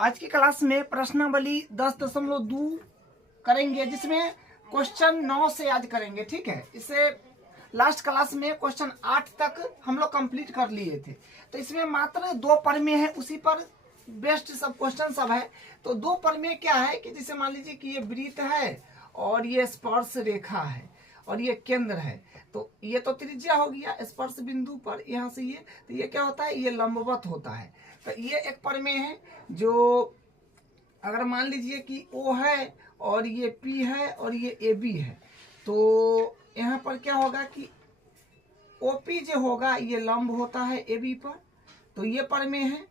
आज की क्लास में प्रश्नावली 10.2 करेंगे, जिसमें क्वेश्चन 9 से आज करेंगे। ठीक है, इसे लास्ट क्लास में क्वेश्चन 8 तक हम लोग कंप्लीट कर लिए थे, तो इसमें मात्र 2 प्रमेय है, उसी पर बेस्ट सब क्वेश्चन सब है। तो 2 प्रमेय क्या है कि जैसे मान लीजिए कि ये वृत्त है और ये स्पर्श रेखा है और ये केंद्र है, तो ये तो त्रिज्या हो गया स्पर्श बिंदु पर यहाँ से ये, तो ये क्या होता है, ये लंबवत होता है। तो ये एक प्रमेय है जो अगर मान लीजिए कि O है और ये P है और ये AB है, तो यहाँ पर क्या होगा कि OP जो होगा ये लंब होता है AB पर, तो ये प्रमेय है।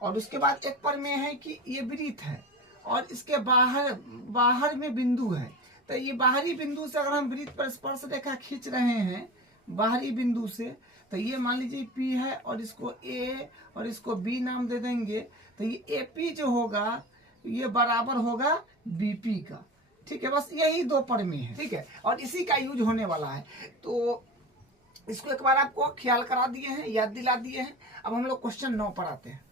और उसके बाद एक प्रमेय है कि ये वृत्त है और इसके बाहर में बिंदु है, तो ये बाहरी बिंदु से अगर हम वृत्त पर स्पर्श रेखा खींच रहे हैं बाहरी बिंदु से, तो ये मान लीजिए P है और इसको A और इसको B नाम दे देंगे, तो ये AP जो होगा ये बराबर होगा BP का। ठीक है, बस यही 2 प्रमेय है। ठीक है, और इसी का यूज होने वाला है, तो इसको एक बार आपको ख्याल करा दिए हैं, याद दिला दिए हैं। अब हम लोग क्वेश्चन 9 पर आते हैं।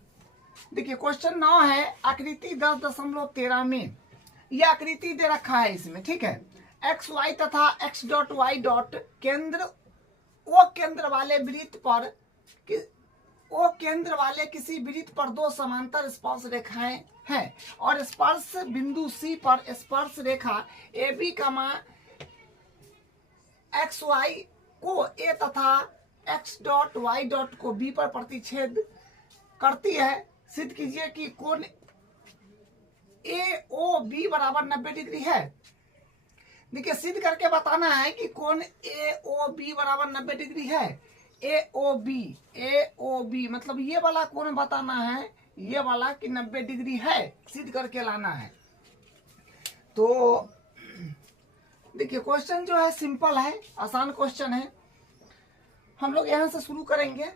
देखिए क्वेश्चन 9 है आकृति 10.13 में यह आकृति दे रखा है इसमें। ठीक है, एक्स वाई तथा एक्स डॉट वाई डॉट केंद्र ओ केंद्र वाले वृत्त पर ओ केंद्र वाले किसी वृत्त पर 2 समांतर स्पर्श रेखाएं हैं और स्पर्श बिंदु C पर स्पर्श रेखा AB कमा एक्स वाई को A तथा एक्स डॉट वाई डॉट को B पर प्रतिच्छेद करती है। सिद्ध कीजिए कि कोण AOB बराबर 90 डिग्री है। देखिए सिद्ध करके बताना है कि कोण AOB बराबर 90 डिग्री है। AOB मतलब ये वाला कोण बताना है, ये वाला कि 90 डिग्री है, सिद्ध करके लाना है। तो देखिए क्वेश्चन जो है सिंपल है, आसान क्वेश्चन है। हम लोग यहां से शुरू करेंगे,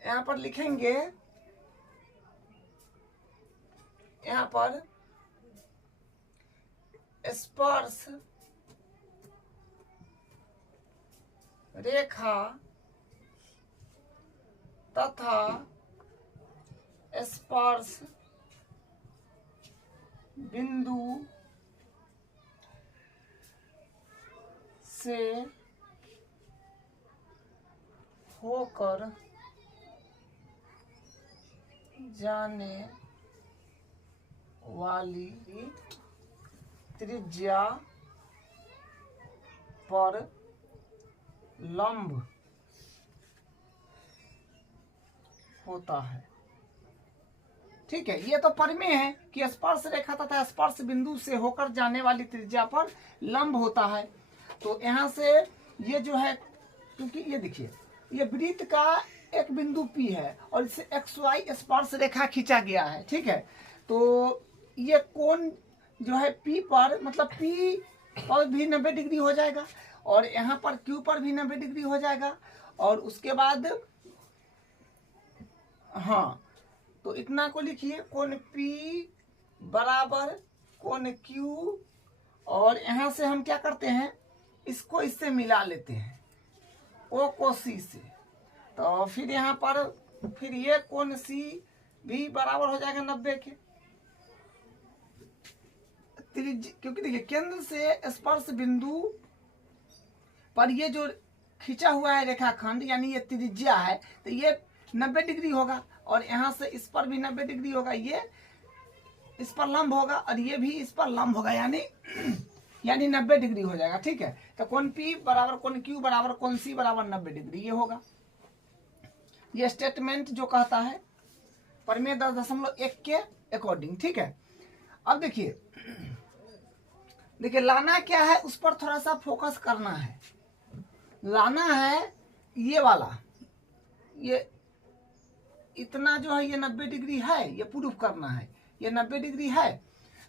यहां पर लिखेंगे, यहां पर स्पर्श रेखा तथा स्पर्श बिंदु से होकर जाने वाली त्रिज्या पर लंब होता है। ठीक है, ये तो प्रमेय है कि स्पर्श रेखा तथा स्पर्श बिंदु से होकर जाने वाली त्रिज्या पर लंब होता है। तो यहाँ से ये जो है, क्योंकि ये देखिए ये वृत्त का एक बिंदु P है और इससे XY स्पर्श रेखा खींचा गया है। ठीक है, तो ये कोण जो है P पर मतलब P पर भी 90 डिग्री हो जाएगा और यहाँ पर Q पर भी 90 डिग्री हो जाएगा। और उसके बाद हाँ, तो इतना को लिखिए, कोण P बराबर कोण Q, और यहाँ से हम क्या करते हैं, इसको इससे मिला लेते हैं O को C से, तो फिर यहाँ पर फिर ये कोण C भी बराबर हो जाएगा 90 के। क्योंकि देखिए केंद्र से स्पर्श बिंदु पर ये जो खींचा हुआ है रेखाखंड यानी ये त्रिज्या है, तो ये 90 डिग्री होगा और यहाँ से इस पर भी 90 डिग्री होगा, ये इस पर लंब होगा और ये भी इस पर लंब होगा, यानी 90 डिग्री हो जाएगा। ठीक है, तो कोण P बराबर कोण Q बराबर कोण C बराबर 90 डिग्री ये होगा। ये स्टेटमेंट जो कहता है प्रमेय 10.1 के अकॉर्डिंग। ठीक है, अब देखिए लाना क्या है उस पर थोड़ा सा फोकस करना है। लाना है ये वाला, ये इतना जो है ये 90 डिग्री है, ये प्रूफ करना है ये 90 डिग्री है।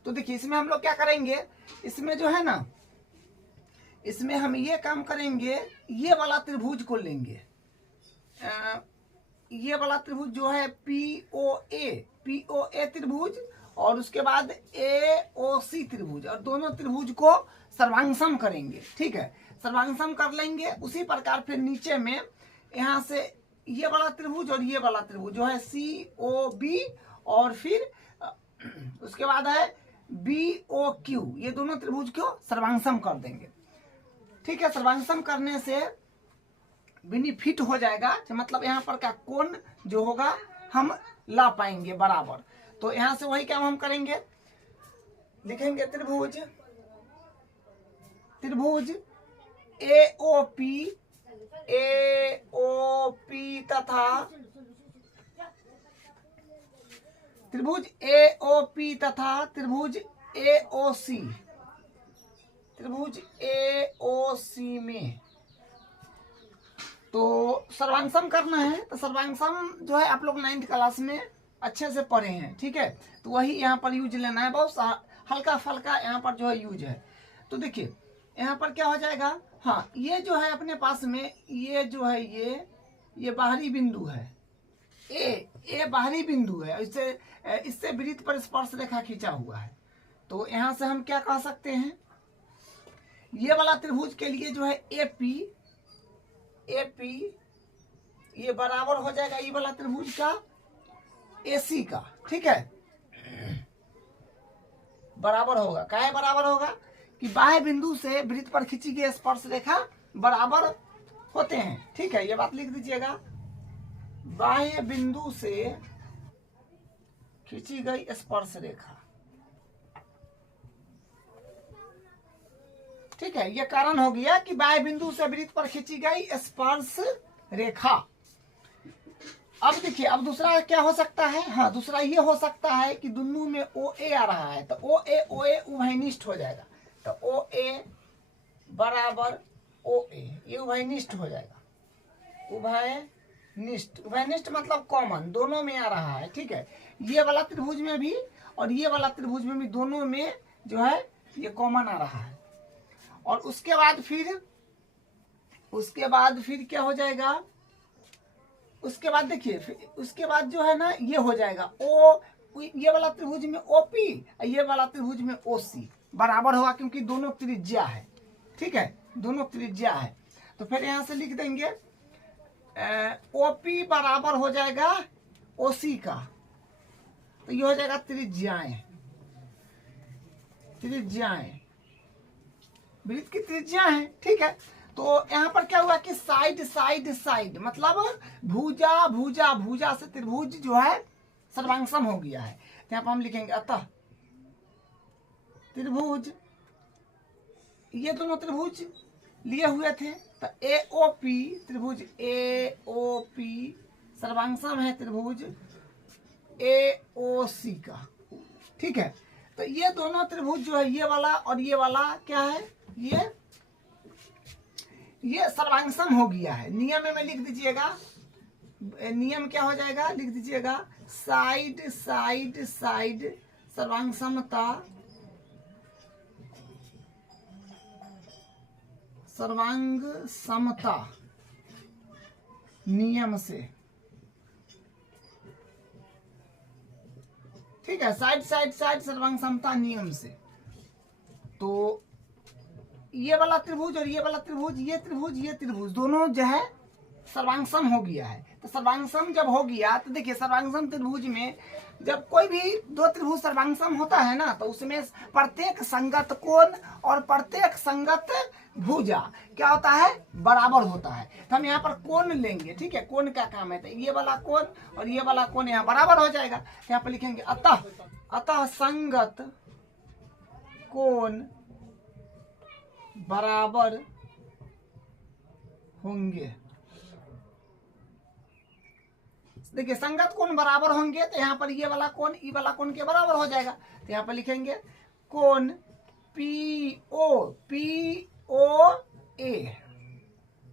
तो देखिए इसमें हम लोग क्या करेंगे, इसमें जो है ना, इसमें हम ये काम करेंगे, ये वाला त्रिभुज को लेंगे, ये वाला त्रिभुज जो है POA त्रिभुज और उसके बाद AOC त्रिभुज, और दोनों त्रिभुज को सर्वांगसम करेंगे। ठीक है, सर्वांगसम कर लेंगे। उसी प्रकार फिर नीचे में यहाँ से ये वाला त्रिभुज और ये वाला त्रिभुज जो है COB और फिर उसके बाद है BOQ, ये दोनों त्रिभुज को सर्वांगसम कर देंगे। ठीक है, सर्वांगसम करने से बेनिफिट हो जाएगा, मतलब यहाँ पर क्या कोण जो होगा हम ला पाएंगे बराबर। तो यहाँ से वही काम हम करेंगे, लिखेंगे त्रिभुज AOP तथा त्रिभुज AOP तथा त्रिभुज AOC में तो सर्वांगसम करना है। तो सर्वांगसम जो है आप लोग 9th क्लास में अच्छे से पढ़े हैं, ठीक है। तो वही यहाँ पर यूज लेना है, बहुत हल्का फल्का यहाँ पर जो है यूज है। तो देखिए यहाँ पर क्या हो जाएगा, हाँ ये जो है अपने पास में ये जो है ये बाहरी बिंदु है, ए बाहरी बिंदु है, इससे वृत्त पर स्पर्श रेखा खींचा हुआ है। तो यहाँ से हम क्या कह सकते हैं, ये वाला त्रिभुज के लिए जो है AP ये बराबर हो जाएगा ये वाला त्रिभुज का AC का, ठीक है। बराबर होगा, काहे बराबर होगा कि बाह्य बिंदु से वृत्त पर खींची गई स्पर्श रेखा बराबर होते हैं, ठीक है। ये बात लिख दीजिएगा, बाह्य बिंदु से खींची गई स्पर्श रेखा, ठीक है। ये कारण हो गया कि बाह्य बिंदु से वृत्त पर खींची गई स्पर्श रेखा। अब देखिए, अब दूसरा क्या हो सकता है, हाँ दूसरा ये हो सकता है कि दोनों में OA आ रहा है, तो OA उभयनिष्ठ हो जाएगा। तो OA बराबर OA ये उभयनिष्ठ हो जाएगा, उभयनिष्ठ मतलब कॉमन, दोनों में आ रहा है, ठीक है। ये वाला त्रिभुज में भी और ये वाला त्रिभुज में भी दोनों में जो है ये कॉमन आ रहा है। और उसके बाद फिर क्या हो जाएगा, उसके बाद देखिए, उसके बाद जो है ना ये हो जाएगा ये वाला त्रिभुज में OP, ये वाला त्रिभुज में OC बराबर होगा, क्योंकि दोनों त्रिज्या है, ठीक है, दोनों त्रिज्या है। तो फिर यहां से लिख देंगे OP बराबर हो जाएगा OC का, तो ये हो जाएगा त्रिज्याएं, वृत्त की त्रिज्या है, ठीक है। तो यहाँ पर क्या हुआ कि साइड मतलब भुजा से त्रिभुज जो है सर्वांगसम हो गया है। तो यहाँ पर हम लिखेंगे अतः त्रिभुज, ये दोनों त्रिभुज लिए हुए थे, तो AOP त्रिभुज AOP सर्वांगसम है त्रिभुज AOC का, ठीक है। तो ये दोनों त्रिभुज जो है ये वाला और ये वाला क्या है, ये सर्वांगसम हो गया है। नियम में लिख दीजिएगा, नियम क्या हो जाएगा, लिख दीजिएगा साइड सर्वांगसमता नियम से, ठीक है, साइड सर्वांगसमता नियम से। तो ये वाला त्रिभुज और ये वाला त्रिभुज, ये त्रिभुज दोनों जो है सर्वांगसम हो गया है। तो सर्वांगसम जब हो गया तो देखिए, सर्वांगसम त्रिभुज में जब कोई भी दो त्रिभुज सर्वांगसम होता है ना, तो उसमें प्रत्येक संगत कोण और प्रत्येक संगत भुजा क्या होता है, बराबर होता है। तो हम यहाँ पर कोण लेंगे, ठीक है, कोण का काम है। तो ये वाला कोण और ये वाला कोण यहाँ बराबर हो जाएगा। यहाँ पर लिखेंगे अतः संगत कोण बराबर होंगे। देखिए, संगत कोण बराबर होंगे, तो यहाँ पर ये वाला कोण ई वाला कोण के बराबर हो जाएगा। तो यहाँ पर लिखेंगे कोण POA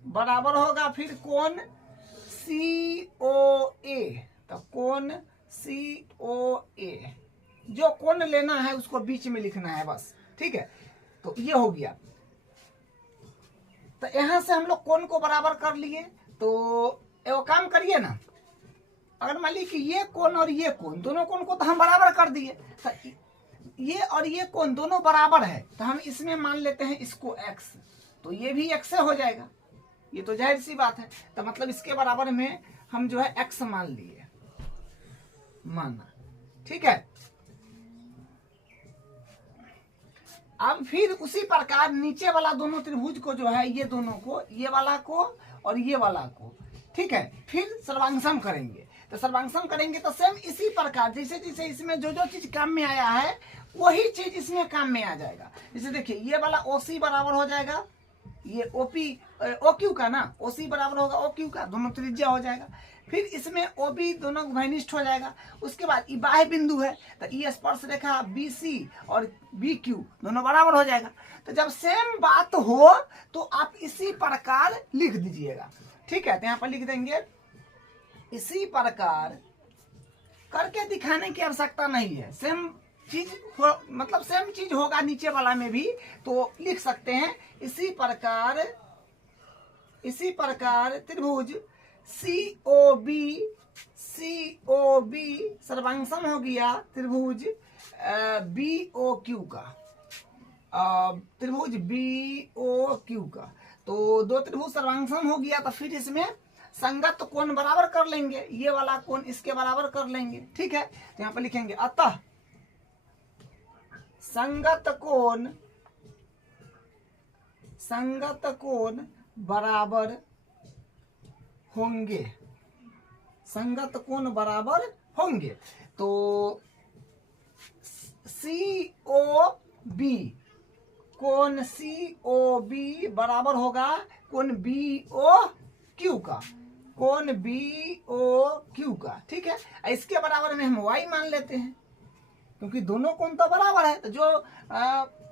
बराबर होगा फिर कोण COA। तो कोण COA, जो कोण लेना है उसको बीच में लिखना है बस, ठीक है। तो ये हो गया। तो यहां से हम लोग कोण को बराबर कर लिए। तो वो काम करिए ना, अगर मान ली कि ये कोण और ये कोण, दोनों कोण को तो हम बराबर कर दिए, तो ये और ये कोण दोनों बराबर है, तो हम इसमें मान लेते हैं इसको x, तो ये भी x से हो जाएगा। ये तो जाहिर सी बात है। तो मतलब इसके बराबर में हम जो है x मान लिए, माना। ठीक है। अब फिर उसी प्रकार नीचे वाला दोनों त्रिभुज को जो है, ये दोनों को, ये वाला को और ये वाला को, ठीक है, फिर सर्वांगसम करेंगे। तो सर्वांगसम करेंगे तो सेम इसी प्रकार जैसे जैसे इसमें जो जो चीज काम में आया है वही चीज इसमें काम में आ जाएगा। जैसे देखिए ये वाला OC बराबर हो जाएगा ये OP OQ का ना, OC बराबर होगा OQ का, दोनों त्रिज्या हो जाएगा। फिर इसमें OB दोनों घनिष्ठ हो जाएगा। उसके बाद ये बाह्य बिंदु है तो ये स्पर्श रेखा BC और BQ दोनों बराबर हो जाएगा। तो जब सेम बात हो तो आप इसी प्रकार लिख दीजिएगा, ठीक है। तो यहाँ पर लिख देंगे इसी प्रकार, करके दिखाने की आवश्यकता नहीं है, सेम चीज मतलब सेम चीज होगा नीचे वाला में भी, तो लिख सकते हैं इसी प्रकार त्रिभुज COB सर्वांगसम हो गया त्रिभुज BOQ का, त्रिभुज BOQ का। तो दो त्रिभुज सर्वांगसम हो गया तो फिर इसमें संगत कोण बराबर कर लेंगे, ये वाला कोण इसके बराबर कर लेंगे, ठीक है। तो यहाँ पर लिखेंगे अतः संगत कोण बराबर होंगे, संगत कोण बराबर होंगे। तो COB कोण COB बराबर होगा कोण BOQ का, कोण BOQ का, ठीक है। इसके बराबर में हम y मान लेते हैं क्योंकि दोनों कोण तो बराबर है, तो जो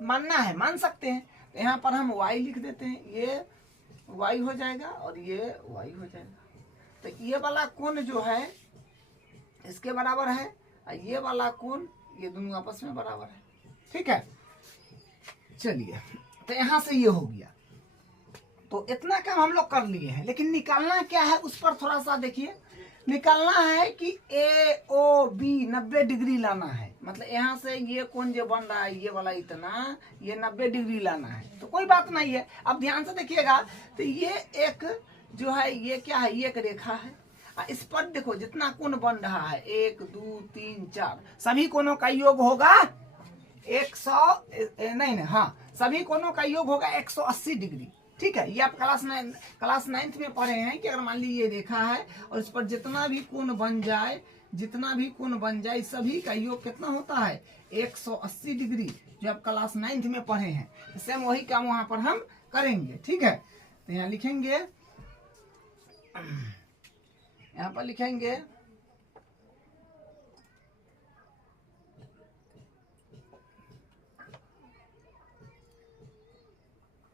मानना है मान सकते हैं। तो यहाँ पर हम y लिख देते हैं, ये y हो जाएगा और ये y हो जाएगा। तो ये वाला कोण जो है इसके बराबर है और ये वाला कोण ये दोनों आपस में बराबर है, ठीक है। चलिए तो यहाँ से ये हो गया। तो इतना काम हम लोग कर लिए हैं, लेकिन निकालना क्या है उस पर थोड़ा सा देखिए। निकालना है कि AOB 90 डिग्री लाना है, मतलब यहाँ से ये कोण जो बन रहा है ये वाला इतना, ये 90 डिग्री लाना है। तो कोई बात नहीं है। अब ध्यान से देखिएगा तो ये एक जो है ये क्या है, ये एक रेखा है। इस पर देखो जितना कोण बन रहा है 1 2 3 4 सभी कोणों का योग होगा 100 नहीं, हाँ सभी कोणों का योग होगा 180 डिग्री, ठीक है। ये आप क्लास 9th में पढ़े हैं कि अगर मान लीजिए ये रेखा है और इस पर जितना भी कोण बन जाए सभी का योग कितना होता है 180 डिग्री, जो आप क्लास 9th में पढ़े हैं। सेम वही काम वहां पर हम करेंगे, ठीक है। तो यहाँ लिखेंगे, यहाँ पर लिखेंगे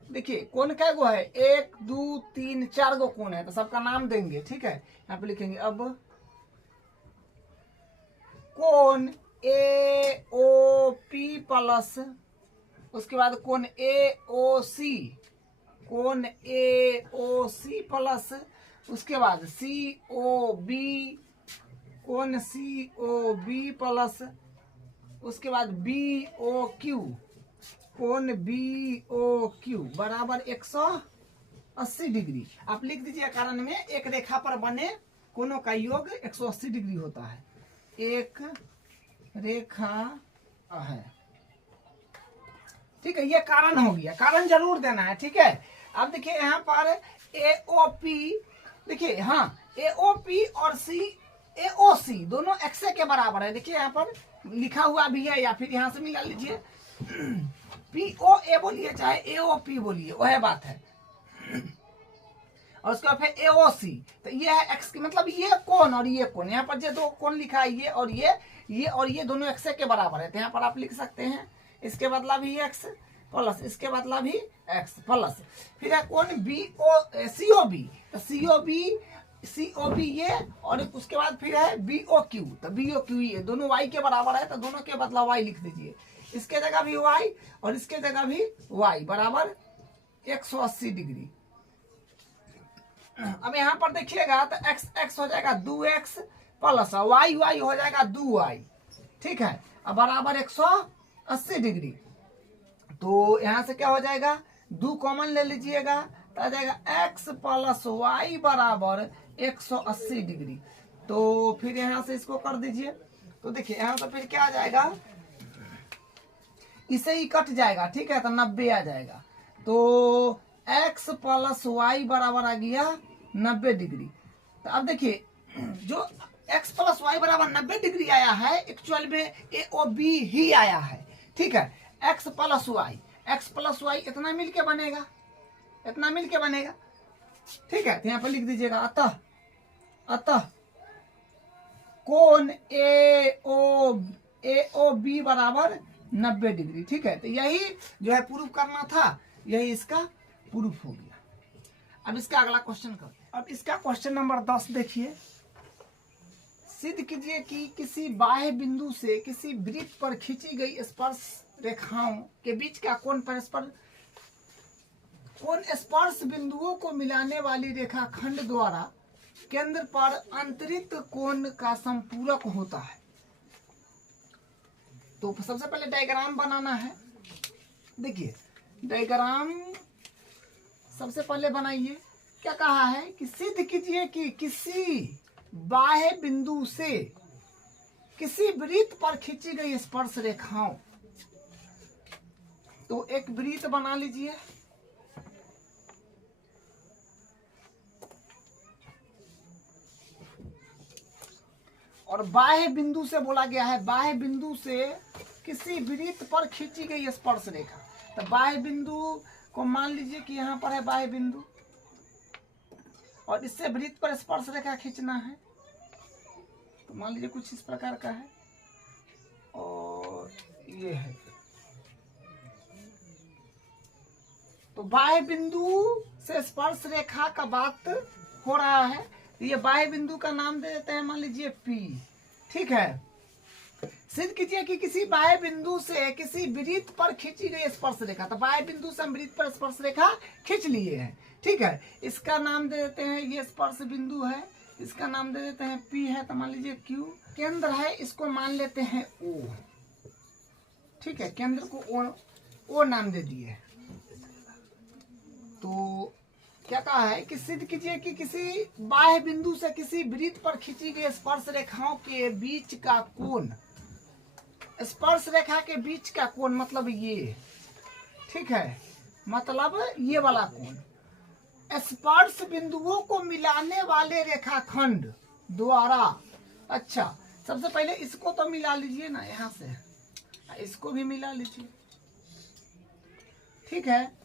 देखिए कोण कै गो है 1 2 3 4 गो कोण है, तो सबका नाम देंगे, ठीक है। यहाँ पे लिखेंगे अब कोण AOP प्लस, उसके बाद कोण AOC प्लस, उसके बाद COB कोण COB प्लस, उसके बाद BOQ कोण BOQ बराबर 180 डिग्री। आप लिख दीजिए कारण में एक रेखा पर बने कोणों का योग 180 डिग्री होता है। एक रेखा है, ठीक है। ये कारण हो गया, कारण जरूर देना है, ठीक है। अब देखिए यहाँ पर AOP, देखिए हाँ AOP और AOC दोनों x के बराबर है। देखिए यहाँ पर लिखा हुआ भी है, या फिर यहाँ से मिला लीजिए POA बोलिए चाहे AOP बोलिए, वह बात है। और उसके बाद फिर AOC, तो ये है x की, मतलब ये कोण और ये कोण, यहाँ पर जो दो कोण लिखा है ये और ये दोनों x के बराबर है। तो यहाँ पर आप लिख सकते हैं इसके बदला भी x प्लस, इसके बदला भी x प्लस। फिर है कोण COB, तो COB ये, और उसके बाद फिर है BOQ, तो BOQ ये दोनों y के बराबर है, तो दोनों के बदला y लिख दीजिए। इसके जगह भी y और इसके जगह भी y बराबर 180 डिग्री। अब यहाँ पर देखिएगा तो x हो जाएगा 2x प्लस y हो जाएगा 2y, ठीक है। अब बराबर 180 डिग्री। तो यहाँ से क्या हो जाएगा 2 कॉमन ले लीजिएगा तो आ जाएगा x प्लस y बराबर 180 डिग्री। तो फिर यहाँ से इसको कर दीजिए तो देखिए यहाँ तो फिर क्या आ जाएगा, इसे ही कट जाएगा, ठीक है, तो 90 आ जाएगा। तो x प्लस वाई बराबर आ गया 90 डिग्री। तो अब देखिए जो x प्लस वाई बराबर 90 डिग्री आया है, एक्चुअल में ए ओ बी ही आया है, ठीक है। x प्लस वाई इतना मिलके बनेगा, इतना मिलके बनेगा, ठीक है। तो यहाँ पर लिख दीजिएगा अतः कोण ए ओ बी बराबर 90 डिग्री, ठीक है। तो यही जो है प्रूफ करना था, यही इसका प्रूफ हो गया। अब इसका अगला क्वेश्चन करते हैं। अब इसका क्वेश्चन नंबर 10 देखिए, सिद्ध कीजिए कि किसी बाह्य बिंदु से किसी वृत्त पर खींची गई स्पर्श रेखाओं के बीच का कोण परस्पर कोण स्पर्श बिंदुओं को मिलाने वाली रेखाखंड द्वारा केंद्र पर अंतरित कोण का संपूरक होता है। तो सबसे पहले डायग्राम बनाना है। देखिए डायग्राम सबसे पहले बनाइए। क्या कहा है कि सिद्ध कीजिए कि किसी बाह्य बिंदु से किसी वृत्त पर खींची गई स्पर्श रेखाओं, तो एक वृत्त बना लीजिए, और बाह्य बिंदु से बोला गया है, बाह्य बिंदु से किसी वृत्त पर खींची गई स्पर्श रेखा। तो बाह्य बिंदु को मान लीजिए कि यहाँ पर है बाह्य बिंदु, और इससे वृत्त पर स्पर्श रेखा खींचना है। तो मान लीजिए कुछ इस प्रकार का है, और ये है। तो बाह्य बिंदु से स्पर्श रेखा का बात हो रहा है। ये बाह्य बिंदु का नाम दे देते हैं, मान लीजिए P, ठीक है। सिद्ध कीजिए कि किसी बाह्य बिंदु से किसी वृत्त पर खींची गई स्पर्श रेखा। तो बाह्य बिंदु से हम वृत्त पर स्पर्श रेखा खींच लिए हैं, ठीक है। इसका नाम दे देते हैं, ये स्पर्श बिंदु है, इसका नाम दे देते हैं P है, तो मान लीजिए Q। केंद्र है, इसको मान लेते हैं O, ठीक है। केंद्र को O नाम दे दिए। तो क्या कहा है कि सिद्ध कीजिए कि किसी बाह्य बिंदु से किसी वृत्त पर खींची गई स्पर्श रेखाओं के बीच का कोण, स्पर्श रेखा के बीच का कोण मतलब ये, ठीक है, मतलब ये वाला कोण स्पर्श बिंदुओं को मिलाने वाले रेखाखंड द्वारा। अच्छा, सबसे पहले इसको तो मिला लीजिए ना, यहां से इसको भी मिला लीजिए, ठीक है।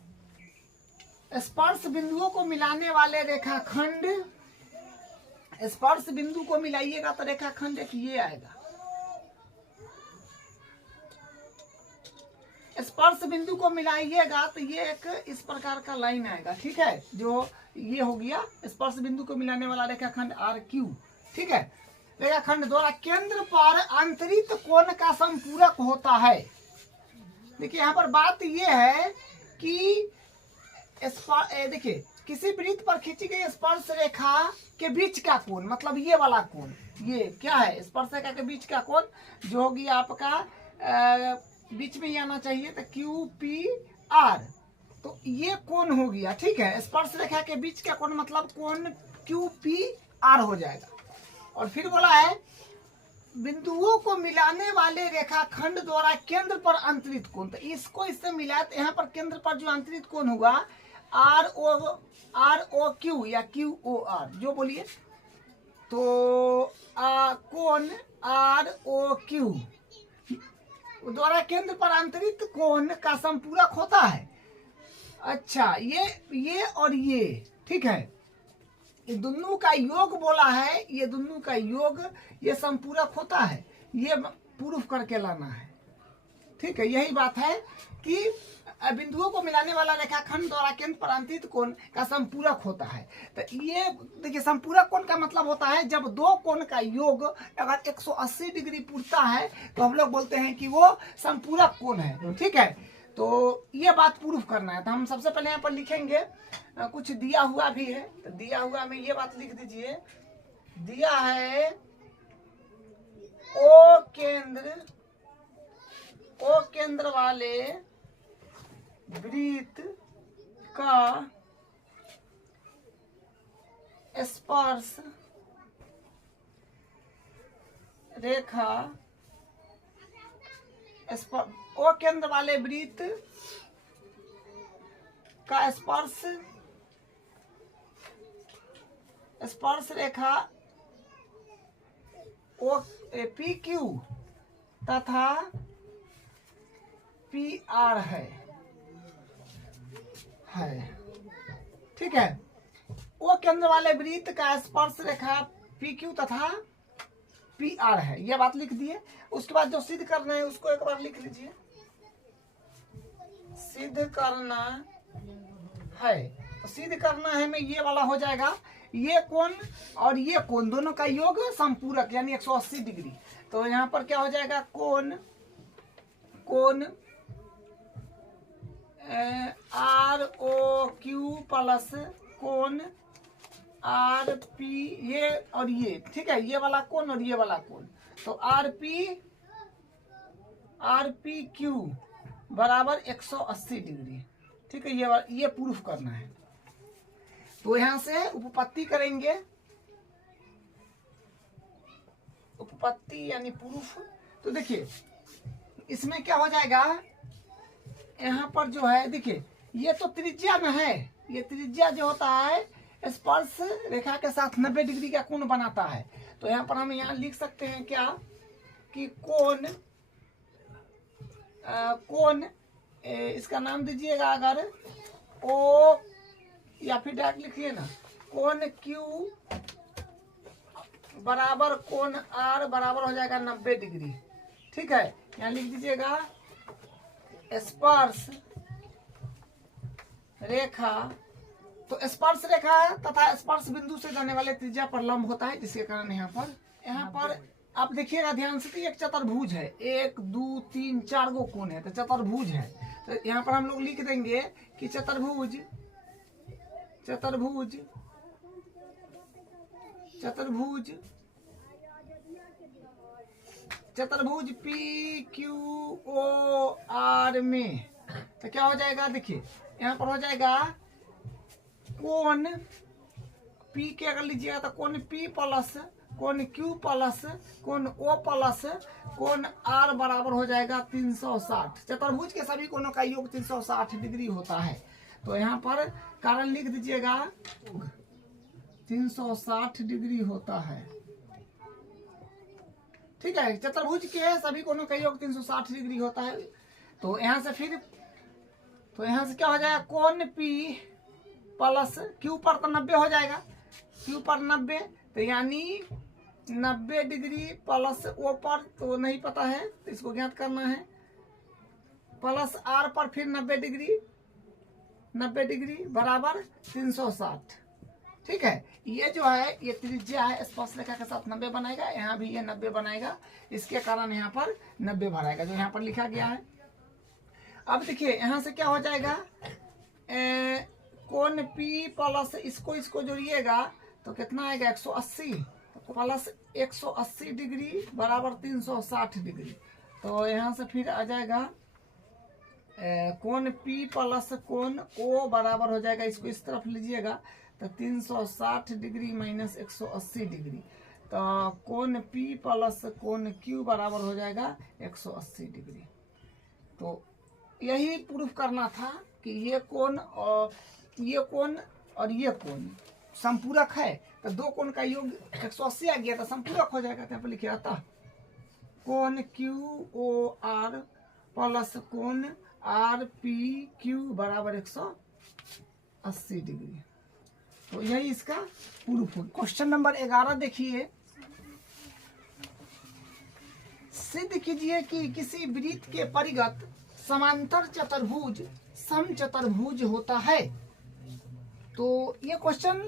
स्पर्श बिंदुओं को मिलाने वाले रेखाखंड, स्पर्श बिंदु को मिलाइएगा तो रेखाखंड एक ये आएगा, स्पर्श बिंदु को मिलाइएगा तो ये एक इस प्रकार का लाइन आएगा, ठीक है। जो ये हो गया स्पर्श बिंदु को मिलाने वाला रेखाखंड RQ, ठीक है। रेखाखंड द्वारा केंद्र पर अंतरित कोण का संपूरक होता है। देखिए यहाँ पर बात ये है कि देखिए किसी वृत्त पर खींची गई स्पर्श रेखा के बीच का कोण, मतलब ये वाला कोण, ये क्या है, स्पर्श रेखा के बीच का कोण जो होगी आपका बीच में ही आना चाहिए, तो QPR। तो ये कोण हो गया, ठीक है। स्पर्श रेखा के बीच का कोण मतलब कोण QPR हो जाएगा। और फिर बोला है बिंदुओं को मिलाने वाले रेखाखंड द्वारा केंद्र पर अंतरित कोण, तो इसको इससे मिला, तो यहाँ पर केंद्र पर जो अंतरित कोण होगा ROQ या QOR, जो बोलिए, तो कोण ROQ द्वारा केंद्र पर अंतरित कोण का संपूरक होता है। अच्छा, ये और ये, ठीक है, ये दोनों का योग बोला है, ये दोनों का योग ये संपूरक होता है, ये प्रूफ करके लाना है, ठीक है। यही बात है कि बिंदुओं को मिलाने वाला रेखाखंड द्वारा केंद्र पर अंतरित कोण का संपूरक होता है। तो ये देखिए संपूरक कोण का मतलब होता है जब दो कोण का योग अगर 180 डिग्री पूरता है तो हम लोग बोलते हैं कि वो संपूरक कोण है, ठीक है। तो ये बात प्रूफ करना है। तो हम सबसे पहले यहाँ पर लिखेंगे, कुछ दिया हुआ भी है, तो दिया हुआ में ये बात लिख दीजिए, दिया है ओ केंद्र वाले वृत्त का स्पर्श रेखा ओ केंद्र वाले वृत्त का स्पर्श रेखा ओ पी क्यू तथा पी आर है। ठीक है, ओ केंद्र वाले वृत्त का स्पर्श रेखा पी क्यू तथा पी आर है, यह बात लिख दिए। उसके बाद जो सिद्ध करना है उसको एक बार लिख लीजिए। सिद्ध करना है, तो सिद्ध करना है में ये वाला हो जाएगा, ये कोण और ये कोण दोनों का योग संपूरक यानी 180 डिग्री। तो यहाँ पर क्या हो जाएगा, कोण आर ओ क्यू प्लस कोण आर पी, ये और ये, ठीक है, ये वाला कोण और ये वाला कोण, तो आर पी क्यू बराबर 180 डिग्री। ठीक है, ये प्रूफ करना है। तो यहां से उपपत्ति करेंगे, उपपत्ति यानी प्रूफ। तो देखिए इसमें क्या हो जाएगा, यहाँ पर जो है देखिए ये तो त्रिज्या में है, ये त्रिज्या जो होता है स्पर्श रेखा के साथ 90 डिग्री का कोण बनाता है। तो यहाँ पर हम यहाँ लिख सकते हैं क्या कि कोण इसका नाम दीजिएगा अगर ओ, या फिर डायरेक्ट लिखिए ना, कोण क्यू बराबर कोण आर बराबर हो जाएगा 90 डिग्री। ठीक है, यहाँ लिख दीजिएगा स्पर्श रेखा, तो स्पर्श रेखा तथा स्पर्श बिंदु से जाने वाले त्रिज्या पर लंब होता है, जिसके कारण यहाँ पर आप देखिएगा ध्यान से, एक चतुर्भुज है, 1 2 3 4 गो कोण है, तो चतुर्भुज है। तो यहाँ पर हम लोग लिख देंगे कि चतुर्भुज पी क्यू ओ आर में, तो क्या हो जाएगा, देखिए यहाँ पर हो जाएगा कोण P के अगर लीजिएगा तो कोण P प्लस कोण Q प्लस कोण O प्लस कोण R बराबर हो जाएगा 360। चतुर्भुज के सभी कोणों का योग 360 डिग्री होता है। तो यहाँ पर कारण लिख दीजिएगा 360 डिग्री होता है। ठीक है, चतुर्भुज के सभी कोणों का योग 360 डिग्री होता है। तो यहाँ से क्या हो जाएगा, कोण P प्लस Q पर तो 90 हो जाएगा, Q पर 90, तो यानी 90 डिग्री प्लस O पर तो नहीं पता है, तो इसको ज्ञात करना है, प्लस R पर फिर 90 डिग्री बराबर 360। ठीक है, ये जो है ये त्रिज्या है, स्पर्श रेखा के साथ 90 बनाएगा, यहाँ भी ये 90 बनाएगा, इसके कारण यहाँ पर 90 भराएगा, जो यहाँ पर लिखा गया है। अब देखिए यहाँ से क्या हो जाएगा, कोण P प्लस इसको जोड़िएगा तो कितना आएगा 180, तो प्लस 180 डिग्री बराबर 360 डिग्री। तो यहाँ से फिर आ जाएगा कोण P प्लस कोण O बराबर हो जाएगा, इसको इस तरफ लीजिएगा तो 360 डिग्री माइनस 180 डिग्री, तो कोण P प्लस कोण Q बराबर हो जाएगा 180 डिग्री। तो यही प्रूफ करना था कि ये कोण और ये कोण संपूरक है, तो दो कोण का योग 180 आ गया तो संपूरक हो जाएगा। यहाँ पर लिखिए आता कोण QOR प्लस कोण RPQ बराबर 180 डिग्री। तो यही इसका प्रूफ है। क्वेश्चन नंबर 11 देखिए, सिद्ध कीजिए कि किसी वृत्त के परिगत समांतर चतुर्भुज समचतुर्भुज होता है। तो ये क्वेश्चन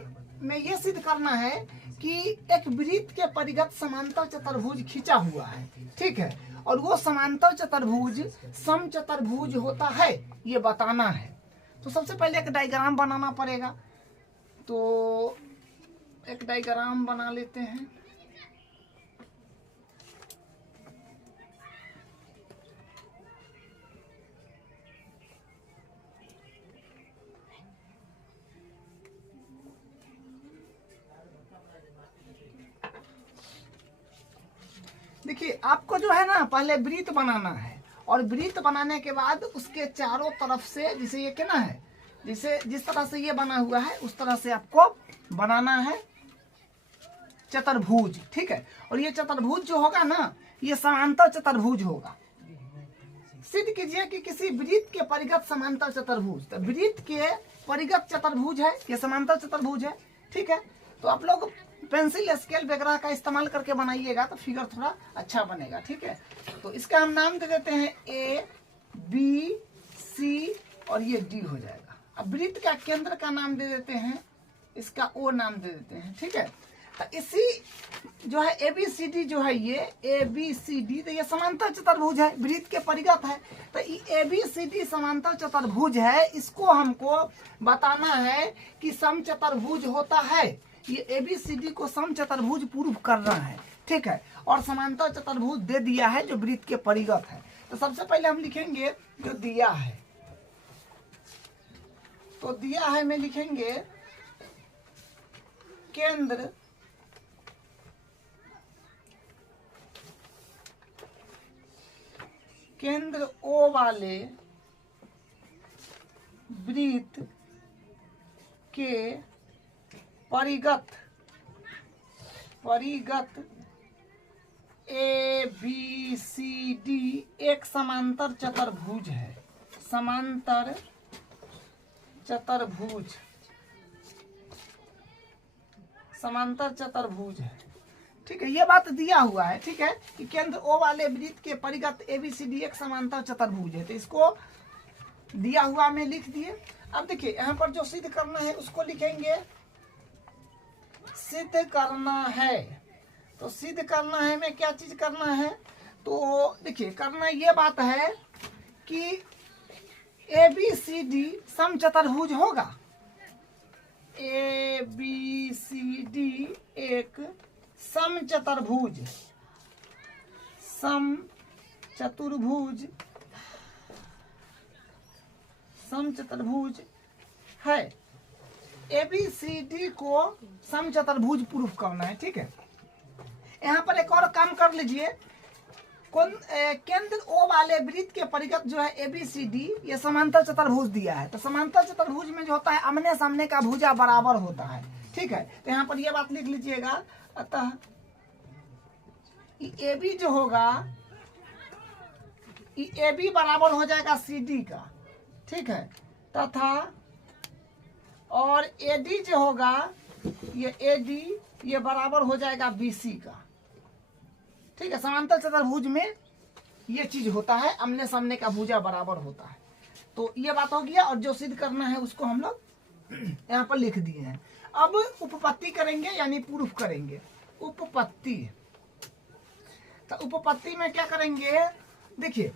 में ये सिद्ध करना है कि एक वृत्त के परिगत समांतर चतुर्भुज खींचा हुआ है, ठीक है, और वो समांतर चतुर्भुज समचतुर्भुज होता है, ये बताना है। तो सबसे पहले एक डायग्राम बनाना पड़ेगा, तो एक डायग्राम बना लेते हैं। देखिए आपको जो है ना पहले वृत्त बनाना है, और वृत्त बनाने के बाद उसके चारों तरफ से, जिसे ये कहना है, जिस तरह से ये बना हुआ है उस तरह से आपको बनाना है चतुर्भुज, ठीक है। और ये चतुर्भुज जो होगा ना, ये समांतर चतुर्भुज होगा। सिद्ध कीजिए कि किसी वृत्त के परिगत समांतर चतुर्भुज, तो वृत्त के परिगत चतुर्भुज है, ये समांतर चतुर्भुज है, ठीक है। तो आप लोग पेंसिल स्केल वगैरह का इस्तेमाल करके बनाइएगा तो फिगर थोड़ा अच्छा बनेगा, ठीक है। तो इसका हम नाम दे देते हैं ए, बी, सी और ये डी हो जाएगा। अब वृत्त का केंद्र का नाम दे देते हैं, इसका ओ नाम दे देते हैं, ठीक है। तो इसी जो है ABCD जो है, ये ABCD, तो ये समांतर चतुर्भुज है, वृत्त के परिगत है। तो ये ABCD समांतर चतुर्भुज है, इसको हमको बताना है कि सम चतुर्भुज होता है। ये ABCD को सम चतुर्भुज प्रूव करना है, ठीक है। और समांतर चतुर्भुज दे दिया है जो वृत्त के परिगत है। तो सबसे पहले हम लिखेंगे जो दिया है, तो दिया है में लिखेंगे केंद्र O वाले वृत्त के परिगत ABCD एक समांतर चतुर्भुज है, समांतर चतुर्भुज है, ठीक है। ये बात दिया हुआ है, ठीक है, कि केंद्र O वाले वृत्त के परिगत ABCD एक समांतर चतुर्भुज है। तो इसको दिया हुआ में लिख दिए। अब देखिए यहाँ पर जो सिद्ध करना है उसको लिखेंगे सिद्ध करना है। तो सिद्ध करना है में क्या चीज करना है, तो देखिए करना ये बात है कि ABCD सम चतुर्भुज होगा। ABCD एक सम चतुर्भुज है। ABCD को सम चतुर्भुज प्रूफ करना है, ठीक है। यहाँ पर एक और काम कर लीजिए, केंद्र O वाले वृत्त के परिगत जो है ABCD, ये समांतर चतुर्भुज दिया है। तो समांतर चतुर्भुज में जो होता है आमने सामने का भुजा बराबर होता है, ठीक है। तो यहाँ पर ये बात लिख लीजिएगा। अतः AB जो होगा, AB बराबर हो जाएगा CD का, ठीक है, तथा और AD जो होगा, ये AD ये बराबर हो जाएगा BC का, ठीक है। समांतर चतुर्भुज में ये चीज होता है, आमने सामने का भुजा बराबर होता है। तो ये बात हो गया। और जो सिद्ध करना है उसको हम लोग यहाँ पर लिख दिए हैं। अब उपपत्ति करेंगे, यानी प्रूफ करेंगे। उपपत्ति, तो उपपत्ति में क्या करेंगे, देखिए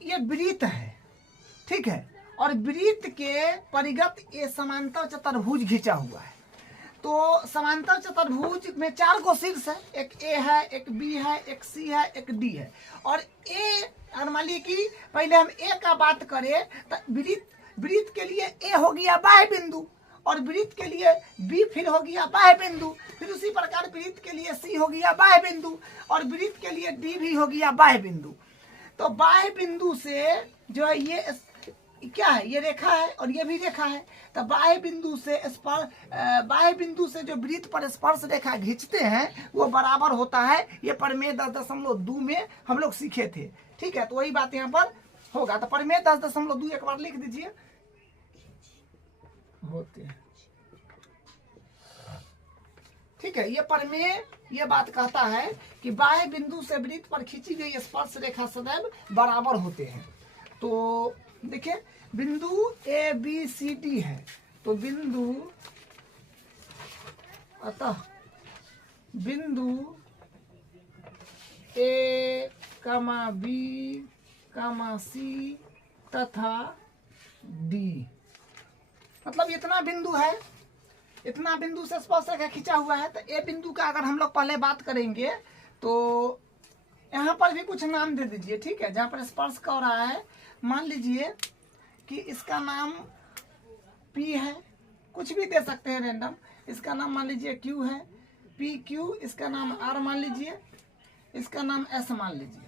ये वृत्त है, ठीक है, और वृत्त के परिगत ये समांतर चतुर्भुज घिंचा हुआ है। तो समांतर चतुर्भुज में 4 गो शीर्ष है, एक A है, एक B है, एक C है, एक D है। और A, मान लीजिए कि पहले हम A का बात करें तो वृत्त के लिए A हो गया बाह्य बिंदु, और वृत्त के लिए B फिर हो गया बाह्य बिंदु, फिर उसी प्रकार वृत्त के लिए C हो गया बाह्य बिंदु, और वृत्त के लिए D भी हो गया बाह्य बिंदु। तो बाह्य बिंदु से जो है ये क्या है, ये रेखा है और ये भी रेखा है। तो बाह्य बिंदु से जो वृत्त पर स्पर्श रेखा खींचते हैं वो बराबर होता है, ये प्रमेय 10.2 में हम लोग सीखे थे, ठीक है। तो वही बात यहाँ पर होगा। तो प्रमेय 10.2 एक बार लिख दीजिए, होते हैं, ठीक है। ये प्रमेय ये बात कहता है कि बाह्य बिंदु से वृत्त पर खींची गई स्पर्श रेखा सदैव बराबर होते हैं। तो देखिए बिंदु ABCD है, तो बिंदु, अतः बिंदु A, B, C तथा D, मतलब इतना बिंदु है, इतना बिंदु से स्पर्श रेखा खींचा हुआ है। तो ए बिंदु का अगर हम लोग पहले बात करेंगे तो यहाँ पर भी कुछ नाम दे दीजिए, ठीक है। जहाँ पर स्पर्श कर रहा है, मान लीजिए कि इसका नाम P है, कुछ भी दे सकते हैं रैंडम। इसका नाम मान लीजिए Q है, PQ, इसका नाम R मान लीजिए, इसका नाम एस मान लीजिए।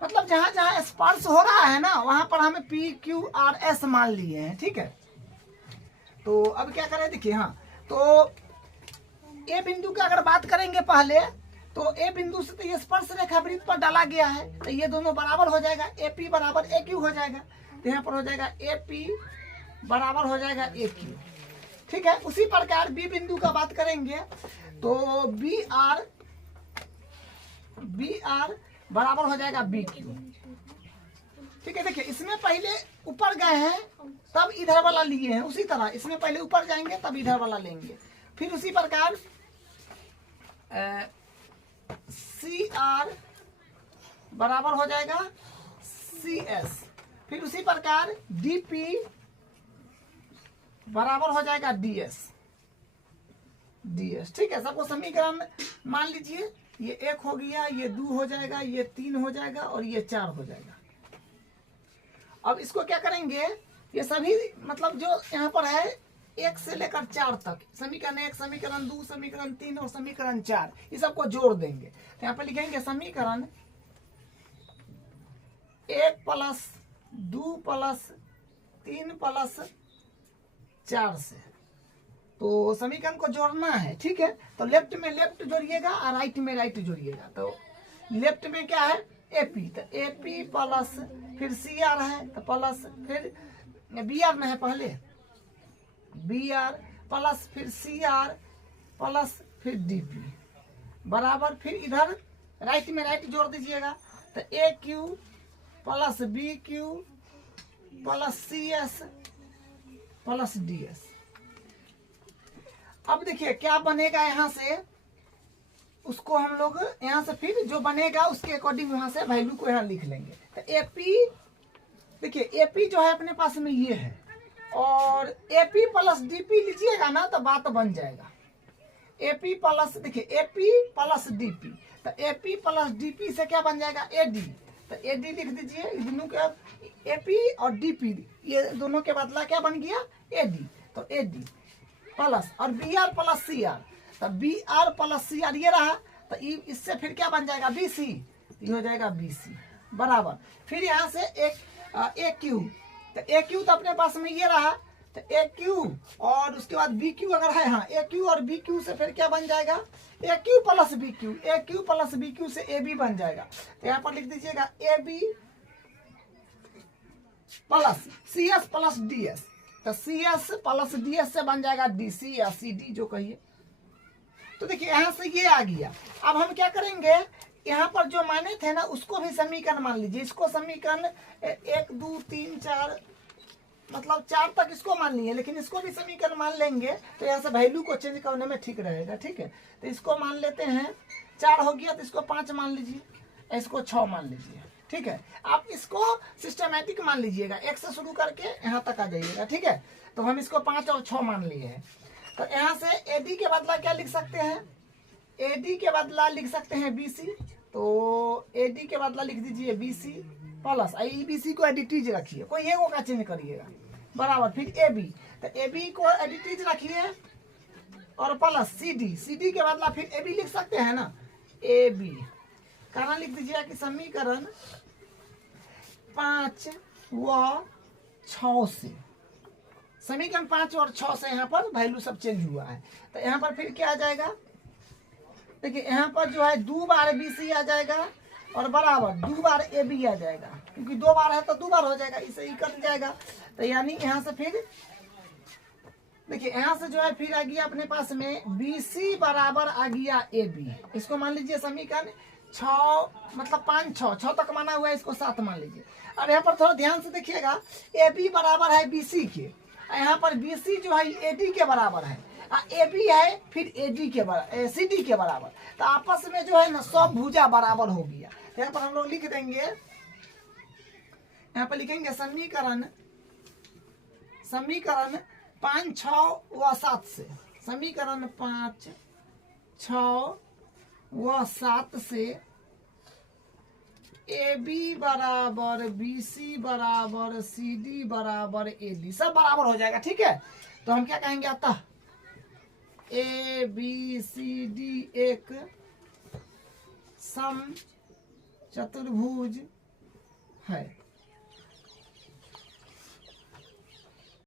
मतलब जहां जहां स्पर्श हो रहा है ना वहां पर हमें पी क्यू आर एस मान लिए हैं, ठीक है। तो अब क्या करें, देखिए हाँ, तो ए बिंदु की अगर बात करेंगे पहले, तो ए बिंदु से तो ये स्पर्श रेखा वृत्त पर डाला गया है, तो ये दोनों बराबर हो जाएगा, ए पी बराबर ए क्यू हो जाएगा। तो यहाँ पर हो जाएगा ए पी बराबर हो जाएगा ए क्यू, ठीक है। उसी प्रकार बी बिंदु का बात करेंगे तो बी आर बराबर हो जाएगा बी क्यू, ठीक है। देखिए इसमें पहले ऊपर गए हैं तब इधर वाला लिए हैं, उसी तरह इसमें पहले ऊपर जाएंगे तब इधर वाला लेंगे। फिर उसी प्रकार सी आर बराबर हो जाएगा सी एस। फिर उसी प्रकार डी पी बराबर हो जाएगा डी एस, ठीक है। सबको समीकरण मान लीजिए, ये 1 हो गया, ये 2 हो जाएगा, ये 3 हो जाएगा और ये 4 हो जाएगा। अब इसको क्या करेंगे, ये सभी मतलब जो यहाँ पर है 1 से लेकर 4 तक, समीकरण 1, समीकरण 2, समीकरण 3 और समीकरण 4, ये सबको जोड़ देंगे। तो यहाँ पर लिखेंगे समीकरण 1 + 2 + 3 + 4 से, तो समीकरण को जोड़ना है, ठीक है। तो लेफ्ट में लेफ्ट जोड़िएगा और राइट में राइट जोड़िएगा। तो लेफ्ट में क्या है एपी, तो एपी प्लस फिर सी आर है तो प्लस फिर बी आर में है पहले बी आर प्लस फिर सी आर प्लस फिर डी पी बराबर, फिर इधर राइट में राइट जोड़ दीजिएगा। तो A Q plus B Q plus C S plus D S. अब देखिए क्या बनेगा यहाँ से, उसको हम लोग यहाँ से फिर जो बनेगा उसके अकॉर्डिंग वहां से वैल्यू को यहाँ लिख लेंगे। तो एपी, देखिए एपी जो है अपने पास में ये है, और एपी प्लस डीपी लीजिएगा ना तो बात बन जाएगा। एपी प्लस, देखिए एपी प्लस डीपी, तो एपी प्लस डीपी से क्या बन जाएगा एडी, तो एडी लिख दीजिए। दोनों के एपी और डीपी ये दोनों के बदला क्या बन गया एडी, तो एडी प्लस और B R plus C R, तो B R plus C R ये रहा, तो इससे फिर क्या बन जाएगा बी सी, ये हो जाएगा बी सी बराबर। फिर यहाँ से एक ए क्यू, तो ए क्यू तो अपने पास में ये रहा, तो ए क्यू और उसके बाद बी क्यू अगर है, हाँ ए क्यू और बी क्यू से फिर क्या बन जाएगा ए क्यू प्लस बी क्यू, ए क्यू प्लस बी क्यू से ए बी बन जाएगा। तो यहाँ पर लिख दीजिएगा A B plus C S plus D S, तो C S plus D S से बन जाएगा डी सी या सी डी जो कहिए। तो देखिए यहाँ से ये आ गया। अब हम क्या करेंगे, यहाँ पर जो माने थे ना उसको भी समीकरण मान लीजिए। इसको समीकरण 1 2 3 4 मतलब 4 तक इसको मान लिए, लेकिन इसको भी समीकरण मान लेंगे तो यहाँ से वैल्यू को चेंज करने में ठीक रहेगा, ठीक है। तो इसको मान लेते हैं 4 हो गया, तो इसको 5 मान लीजिए, इसको 6 मान लीजिए, ठीक है। आप इसको सिस्टमैटिक मान लीजिएगा, 1 से शुरू करके यहाँ तक आ जाइएगा, ठीक है। तो हम इसको 5 और 6 मान लिए हैं। तो यहाँ से एडी के बदला क्या लिख सकते हैं, एडी के बदला लिख सकते हैं बीसी, तो एडी के बदला लिख दीजिए बीसी प्लस बीसी को एडिटीज रखिए, कोई एगो का चेंज करिएगा बराबर, फिर एबी, तो एबी को एडिटीज रखिए और प्लस सीडी, सीडी के बदला फिर एबी लिख सकते हैं ना एबी। कारण लिख दीजिए कि समीकरण 5 व 6 से, समीकरण 5 और 6 से यहाँ पर वैल्यू सब चेंज हुआ है। तो यहाँ पर फिर क्या आ जाएगा, देखिए यहाँ पर जो है 2 बार बीसी आ जाएगा और बराबर 2 बार ए बी आ जाएगा, क्योंकि 2 बार है तो 2 बार हो जाएगा, इसे ही कर जाएगा। तो यानी यहाँ से फिर देखिए यहाँ से जो है फिर आ गया अपने पास में बीसी बराबर आ गया ए बी। इसको मान लीजिए समीकरण 6 मतलब 5 6 तक माना हुआ है, इसको 7 मान लीजिए। अब यहाँ पर थोड़ा ध्यान से देखिएगा, ए बी बराबर है बी सी के, यहाँ पर बी सी जो है ए डी के बराबर है, ए बी है फिर ए डी के बराबर, सी डी के बराबर, तो आपस में जो है ना सब भुजा बराबर हो गया। यहाँ पर हम लोग लिख देंगे, यहाँ पर लिखेंगे समीकरण 5 6 व 7 से, समीकरण 5 6 व 7 से ए बी बराबर बी सी बराबर सी डी बराबर ए डी सब बराबर हो जाएगा, ठीक है। तो हम क्या कहेंगे, अतः ए बी सी डी एक सम चतुर्भुज है।